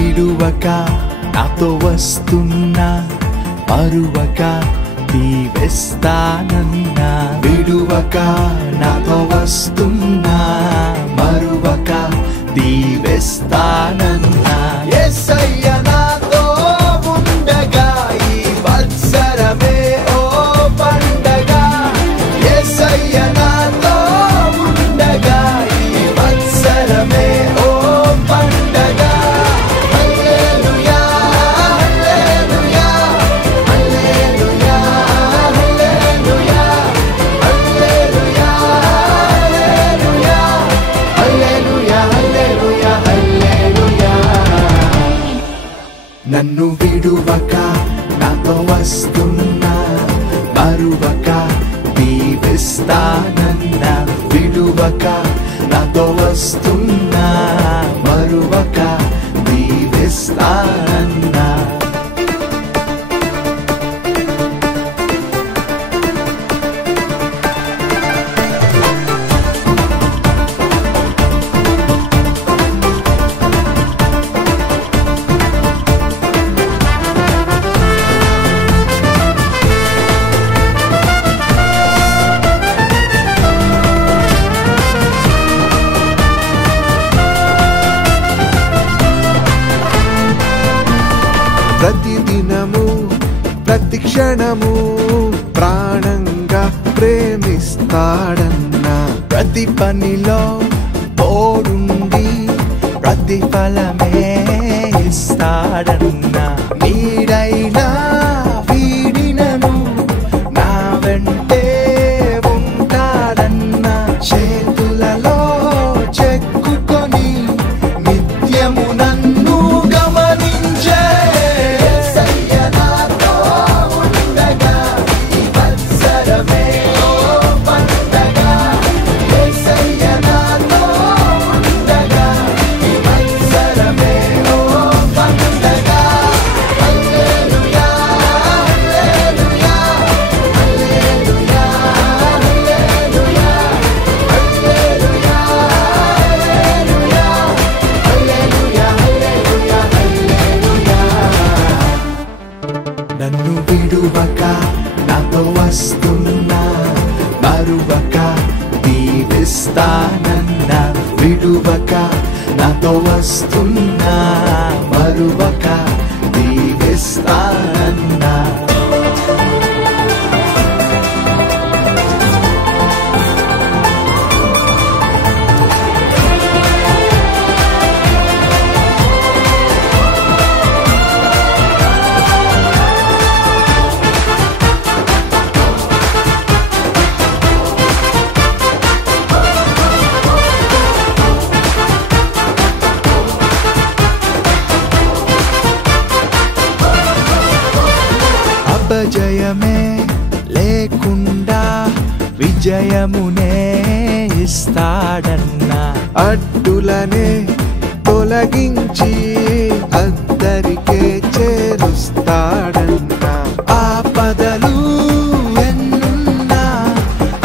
విడువక నాతో వస్తున్నా, మరువక దీవిస్తానన్నా. విడువక నాతో వస్తున్నా, మరువక దీవిస్తానన్నా. యేసయ్య నాతో ఉండగా ఈ వత్సరమే ఓ పండగ. యేసయ్య నాతో ఉండగా ఈ వత్సరమే ఓ పండగ. హల్లెలూయా హల్లెలూయా హల్లెలూయా హల్లెలూయా హల్లెలూయా హల్లెలూయా హల్లెలూయా హల్లెలూయా. నన్ను విడువక నాతో వస్తున్నా, మరువక దీవిస్తానన్నా. విడువక నాతో వస్తున్నా, మరువక దీవిస్తానన్నా. ప్రతిదినము ప్రతి క్షణము ప్రాణంగా ప్రేమిస్తాడన్నా. ప్రతి పనిలో తోడుండి ప్రతిఫలమే ఇస్తాడన్నా. నీడైనా వీడినను నా వెంటే ఉంటాడన్నా. చేతులలో చెక్కుకొని నిత్యము నన్ను గమనించే. యేసయ్య నాతో ఉండగా ఈ వత్సరమే ఓ పండగ. యేసయ్య నాతో ఉండగా ఈ వత్సరమే ఓ పండగ. హల్లెలూయా హల్లెలూయా హల్లెలూయా హల్లెలూయా హల్లెలూయా హల్లెలూయా హల్లెలూయా హల్లెలూయా. నన్ను విడువక నాతో వస్తున్నా, మరువక దీవిస్తానన్నా. విడువక నాతో వస్తున్నా, మరువక దీవిస్తానన్నా. అపజయమే లేకుండా విజయమునే ఇస్తాడన్నా. అడ్డులనే తొలగించి అద్దరికే చేరుస్తాడన్నా. ఆపదలు ఎన్నున్నా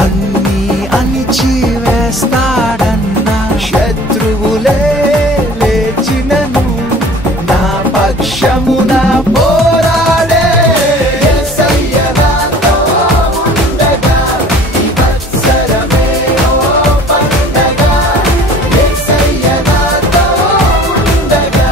అన్నీ అణిచివేస్తాడన్నా. శత్రువులే లేచినను నా పక్షమున పోరాడే. యేసయ్య నాతో ఉండగా ఈ వత్సరమే ఓ పండగ. యేసయ్య నాతో ఉండగా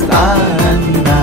ప్రేమిస్తాడన్నా.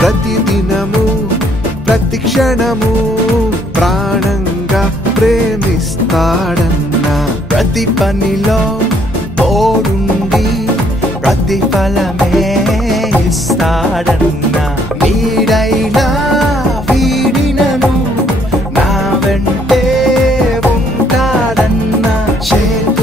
ప్రతిదినము ప్రతి క్షణము ప్రాణంగా ప్రేమిస్తాడన్నా. ప్రతి పనిలో తోడుండి ప్రతిఫలమే ఇస్తాడన్నా. నీడైనా వీడినను నా వెంటే ఉంటాడన్నా. చేతులెత్తి